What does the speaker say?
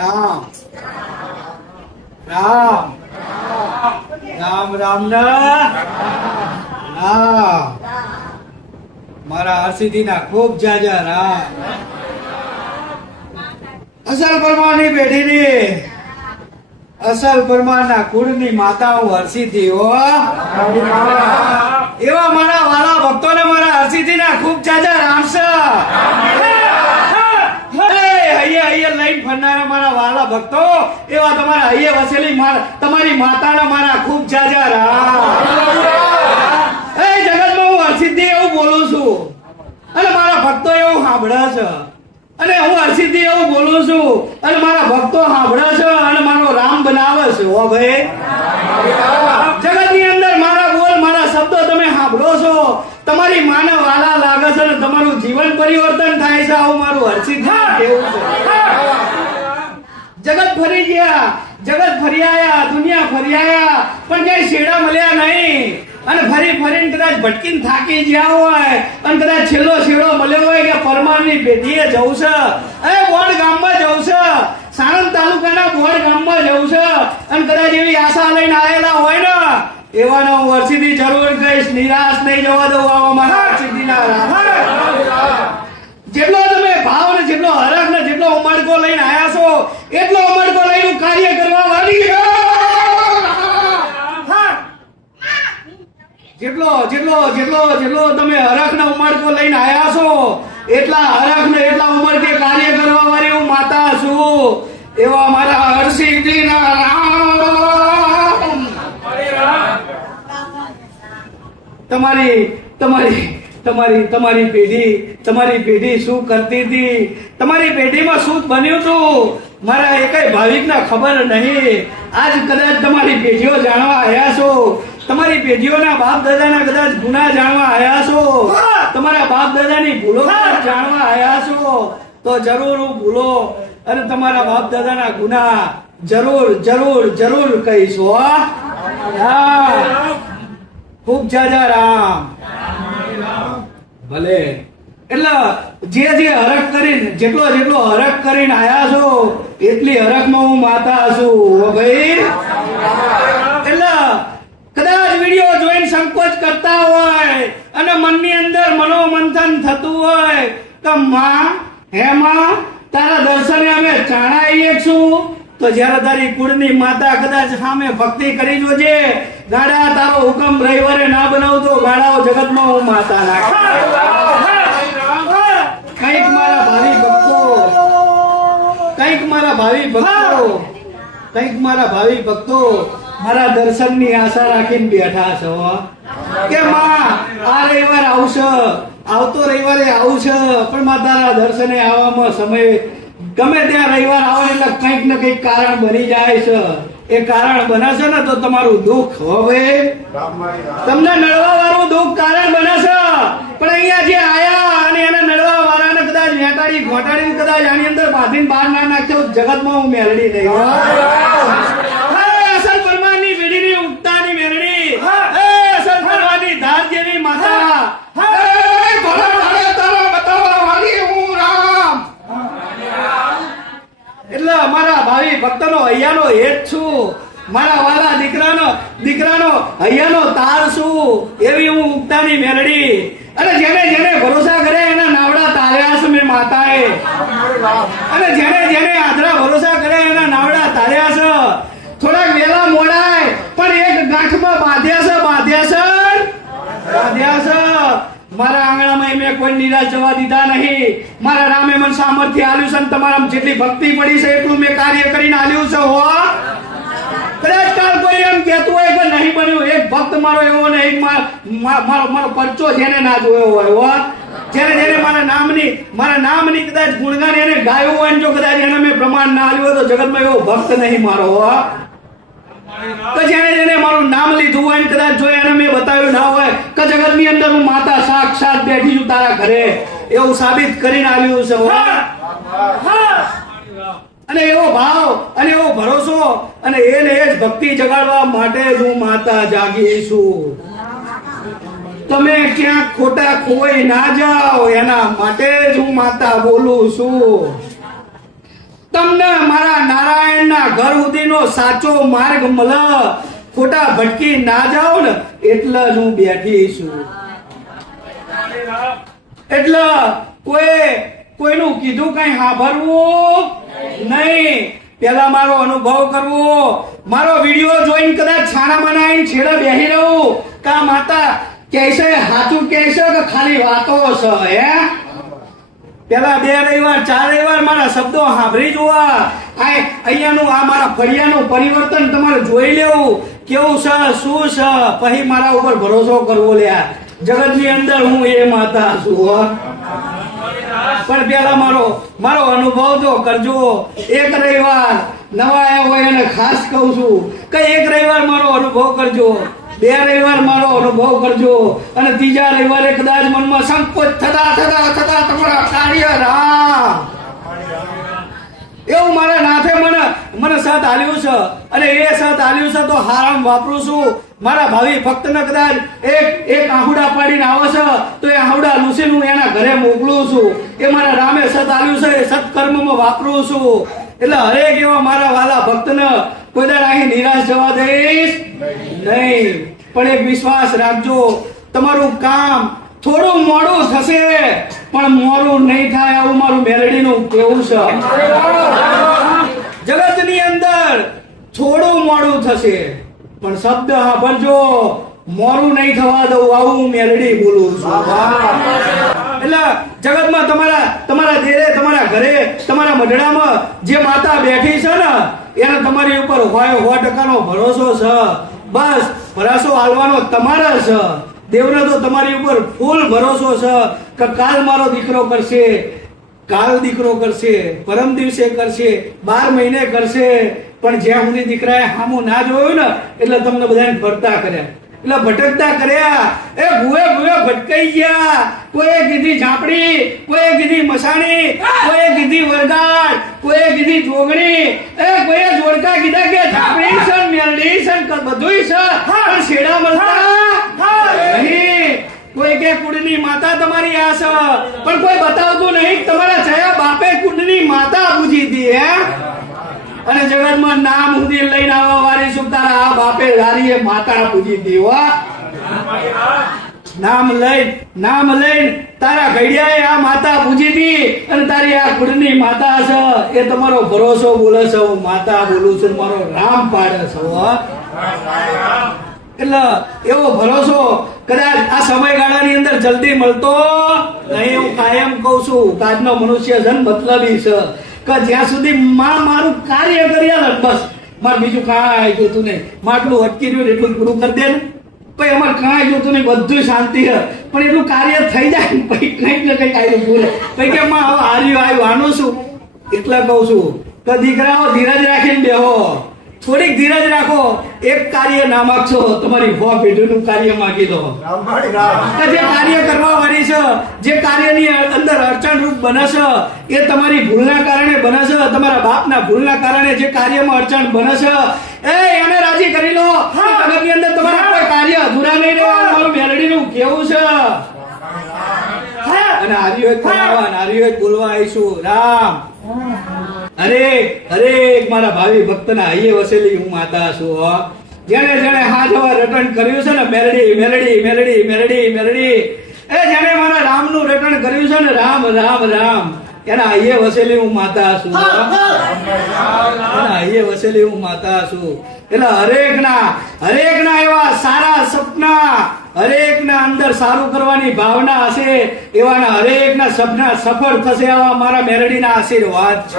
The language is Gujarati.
રામ રામ રામ રામ ના રામ મારા હરસિદ્ધિ ના ખૂબ જાજા રામ અસલ પરમારની પેઢીની અસલ પરમારના કુળની માતા હું હરસિદ્ધિ હો એવા મારા વાલા ભક્તોને મારા હરસિદ્ધિ ના ખૂબ જાજા રામ છે હૈયે લઈને ફરનારા મારા વાલા ભક્તો એવા તમારા હૈયે વસેલી તમારી માતાના મારા ખૂબ જાજા રામ જગતમાં હું હરસિદ્ધિ એવું બોલું છું અને મારા ભક્તો એવું સાંભળે છે અને હું હરસિદ્ધિ એવું બોલું છું અને મારા ભક્તો સાંભળે છે અને મારો રામ બનાવે છે હો ભાઈ જગતની અંદર મારા બોલ મારા શબ્દો તમે સાંભળો છો તમારી માને વાલા લાગે છે અને તમારું જીવન પરિવર્તન થાય છે આવું મારું હરસિદ્ધિ કેવું છે જગત ફરી ગયા જગત ફરી આયા દુનિયા ફરી આયા પણ કઈ શેડા મળ્યા નહીં અને ફરી ફરીને કદાચ ભટકીને થાકી ગયા હોય અને કદાચ છેલ્લો શેડો મળ્યો હોય કે પરમારની પેઢીએ જવું છે બોર્ડ ગામમાં જવું છે સાણંદ તાલુકાના બોર્ડ ગામમાં જવું છે અને કદાચ એવી આશા લઈને આવેલા હોય ને એવાનો હું હરસિદ્ધિ જરૂર કહીશ નિરાશ નહીં જવા દઉં આવા મારા હરસિદ્ધિના રામ જેટલો તમે ભાવ ને જેટલો હરખ ને જેટલો ઉમળકો લઈને આયા છો એટલો ઉમળકો લઈને કાર્ય કરવા વાળી જેટલો જેટલો જેટલો જેટલો તમે હરખ ને ઉમળકો લઈને આયા છો એટલા હરખ ને એટલા ઉમળકે કાર્ય કરવા વાળી હું માતા છું એવા મારા હરસિદ્ધિના રામ તમારી તમારી તમારી તમારી પેઢી શું કરતી હતી તમારી પેઢીમાં શું બન્યું હતું મારા એકેય ભાવિકના ખબર નહીં આજ કદાચ તમારી પેઢીઓ જાણવા આવ્યા છો તમારી પેઢીઓના બાપ દાદાના કદાચ ગુના જાણવા આવ્યા છો તમારા બાપ દાદાની ભૂલો જાણવા આવ્યા છો તો જરૂર ભૂલો અને તમારા બાપ દાદાના ગુના જરૂર જરૂર જરૂર કહીશો ખૂબ જાજા રામ ભલે એટલે જે હરખ કરીને જેટલો હરખ કરીને આયા છો એટલી હરખમાં હું માતા છું ભાઈ એટલે કદાચ વિડીયો જોઈને સંકોચ કરતા હોય અને મનની અંદર મનોમંથન થતું હોય કે માં હે માં તારા દર્શને અમે ચાણાઈએ છું તો જયારે તારી કુળની માતા કદાચ સામે ભક્તિ કરી જોજે ગાડા તારો હુકમ રવિવારે ના બનાવતો ગાડાઓ જગતમાં હું માતા નાખ કઈક મારા ભાવિ ભક્તો મારા દર્શનની આશા રાખીને બેઠા છો કે માં આ રવિવાર આવશે આવતો રવિવારે આવશે પણ માં તારા દર્શને આવવામાં સમય ગમે ત્યાં રવિવાર આવે એટલે કંઈક ને કંઈક કારણ બની જાય છે એ કારણ બને છે ને તો તમારું દુઃખ હવે તમને નડવા વાળું દુઃખ કારણ બને છે પણ અહીંયા જે આયા અને એને નડવા વાળાને કદાચ વેટાડી ઘોટાડી કદાચ આની અંદર બાંધીને બહાર ના નાખ્યો જગતમાં હું મેળડી નહીં અસલ પરમારની પેઢીની ઉગતાની મેળડી અસલ પરમારની ધાર જેવી માતા એટલે અમારા ભાવિ ભક્તનો હૈયાનો હેત છું મારા વાલા દીકરાનો હૈયાનો તાર છું એવી હું ઉગતાની મેલડી અને જેને ભરોસા કરે એના નાવડા તાર્યા છે મેં માતાએ અને જેને આદરા ભરોસા કરે એના નાવડા તાર્યા છે થોડાક વેલા મોડાય પણ એક ગાંઠમાં બાંધ્યા છે મારા આંગણામાં મેં કોઈ નિરાશ જવા દીધા નહીં મારા રામે મને સામર્થ્ય આલ્યું છે તમારા જેટલી ભક્તિ પડી છે એટલું મેં કાર્ય કરીને આલ્યું છે હો કદાચ કાલ કોઈ એમ કહેતું હોય કે નહીં બન્યું એક ભક્ત મારો એવો ને એક મારો પરચો જેને ના જોયો હોય હો જેને મારા નામની કદાચ ગુણગાન એને ગાયું હોય જો કદાચ એને મેં પ્રમાણ ના આલ્યું હોય તો જગતમાં એવો ભક્ત નહીં મારો હો કે જેને મારું નામ લીધું હોય કદાચ જો એને મેં બતાવ્યું ના હોય કે જગતની અંદર હું માતા સાક્ષાત બેઠી છું તારા ઘરે એવું સાબિત કરીને આવ્યું છે અને એવો ભાવ અને એવો ભરોસો અને એને જ ભક્તિ જગાડવા માટે જ હું માતા જાગી છું તમે ક્યાંક ખોટા ખોઈ ના જાઓ એના માટે જ હું માતા બોલું છું તમને મારા ઘર સુધીનો સાચો માર્ગ મળ, ખોટા ભટકી ના જાઓ ને એટલે જ હું બેઠી છું. એટલે કોઈનું કીધું કઈ સાંભળવું નહીં. પેલા મારો અનુભવ કરવો, મારો વિડીયો જોઈને કદાચ છાણા બનાવીને છેડે બેસી રહું કા માતા કહેશે સાચું કહેશે કે ખાલી વાતો છે. હે પેલા 2 રવિવાર 4 રવિવાર મારા શબ્દો સાંભળી જોવા. અહીંયાનું આ મારા ફળિયાનું પરિવર્તન તમારે જોઈ લેવું કેવું છે શું છે, પછી મારા ઉપર ભરોસો કરવો. લ્યા જગતની અંદર હું એ માતા છું. પણ પેલા મારો અનુભવ તો કરજો. એક રવિવાર નવા આવ્યા હોય અને ખાસ કહું છું કે એક રવિવાર મારો અનુભવ કરજો, 2 રવિવાર મારો અનુભવ કરજો, અને 3જા રવિવારે કદાચ મનમાં સંકોચ થતા તમારા કાર્ય રામ એવું મારા નાથે મને સાથ આલ્યું છે, અને એ સાથ આલ્યું છે તો હારામ વાપરું છું. મારા ભાવિ ભક્તને કદાચ એક આહુડા પાડીને આવે છે તો એ આહુડા લૂસીને હું એના ઘરે મોકલું છું. એ મારા રામે સત આલ્યું છે, એ સત્કર્મમાં વાપરું છું. એટલે હરેક એવા મારા વાલા ભક્તને કોઈ દાડે અહીં નિરાશ જવા દઈશ નહીં. પણ એક વિશ્વાસ રાખજો, તમારું કામ થોડું મોડું થશે પણ મોડું નહીં થાય આવું મારું મેલડીનું કેવું છે. જગતની અંદર થોડું મોડું થશે પણ શબ્દ સાંભળજો, મોડું નહીં થવા દઉં આવું હું મેલડી બોલું છું. એટલે જગતમાં તમારા દેરે, તમારા ઘરે, તમારા મઢડામાં જે માતા બેઠી છે ને એને તમારી ઉપર 100% ભરોસો છે. બસ ભરોસો આલવાનો તમારા છે. દેવને તો તમારી ઉપર ફૂલ ભરોસો છે કે કાલ મારો દીકરો કરશે, કાલ દીકરો કરશે, પરમ દિવસે કરશે, 12 મહિને કરશે. પણ જ્યાં સુધી દીકરાએ સામું ના જોયું ને એટલે તમને બધાને ભરતા કર્યા, એટલે ભટકતા કર્યા. એ ભૂએ ભટકાઈ ગયા. કોઈએ કીધી ઝાપડી, કોઈએ કીધી મસાણી, કોઈએ કીધી વરગાડ, કોઈએ કીધી જોગણી, કોઈએ જોડકા કીધા કે ઝાપડી છે, મેલડી છે, બધુંય છે, પણ શેડા મળતા નહીં. કોઈ કે કુંડની માતા તમારી આ છે પણ કોઈ બતાવતું નહીં તમારા છયા બાપે કુંડની માતા પૂજી હતી. હે અને જગતમાં નામ સુધી લઈને આવવા વાળી શું તારા આ બાપે હારી માતા પૂજી હતી. નામ લઈને તારા ઘડિયાએ આ માતા પૂજી હતી અને તારી આ કુળની માતા છે એ તમારો ભરોસો બોલે છે. હું માતા બોલું છું, મારો રામ પાડે છે. એટલે એવો ભરોસો કદાચ આ સમયગાળાની અંદર જલ્દી મળતો નહીં. હું કાયમ કઉ છું આજનો મનુષ્ય જન મતલબી છે કે જ્યાં સુધી મારું કાર્ય કર્યા બસ મારે બીજું કાંઈ જોતું નહીં. માટલું અટકી રહ્યું એટલું પૂરું કરી દે ને પછી અમારે કાંઈ જોતું નહીં, બધું શાંતિ છે. પણ એટલું કાર્ય થઈ જાય ને પછી કંઈક ને કંઈક આવ્યું પૂરે પછી કે માં હવે આવ્યું આનું શું. એટલે કઉ છું કે દીકરાઓ ધીરજ રાખીને બેહો, થોડીક ધીરજ રાખો. એક કાર્ય ના માગશો તમારી 100 પેઢીનું કાર્ય માગી દો. જે કાર્ય કરવા વાળી છે, જે કાર્યની અંદર અડચણરૂપ બને છે એ તમારી ભૂલના કારણે બને છે, તમારા બાપના ભૂલના કારણે જે કાર્યમાં અડચણ બને છે એને રાજી કરી લો. જગતની અંદર તમારા કોઈ કાર્ય અધૂરા નહીં રહે. મારું મેલડીનું કેવું છે. અને આર્યો બોલવા આવીશું રામ. હરેક મારા ભાવિ ભક્તના હૈયે વસેલી હું માતા છું. જેને હાજવા રટણ કર્યું છે ને મેલડી મેલડી મેલડી મેલડી મેલડી, એ જેને મારા રામનું રટણ કર્યું છે ને રામ રામ રામ, એના હૈયે વસેલી હું માતા છું. એના હૈયે વસેલી હું માતા છું. એટલે હરેકના એવા સારા સપના, હરેકના અંદર સારું કરવાની ભાવના હશે એવાના હરેકના સપના સફળ થશે. આવા મારા મેલડીના આશીર્વાદ છે.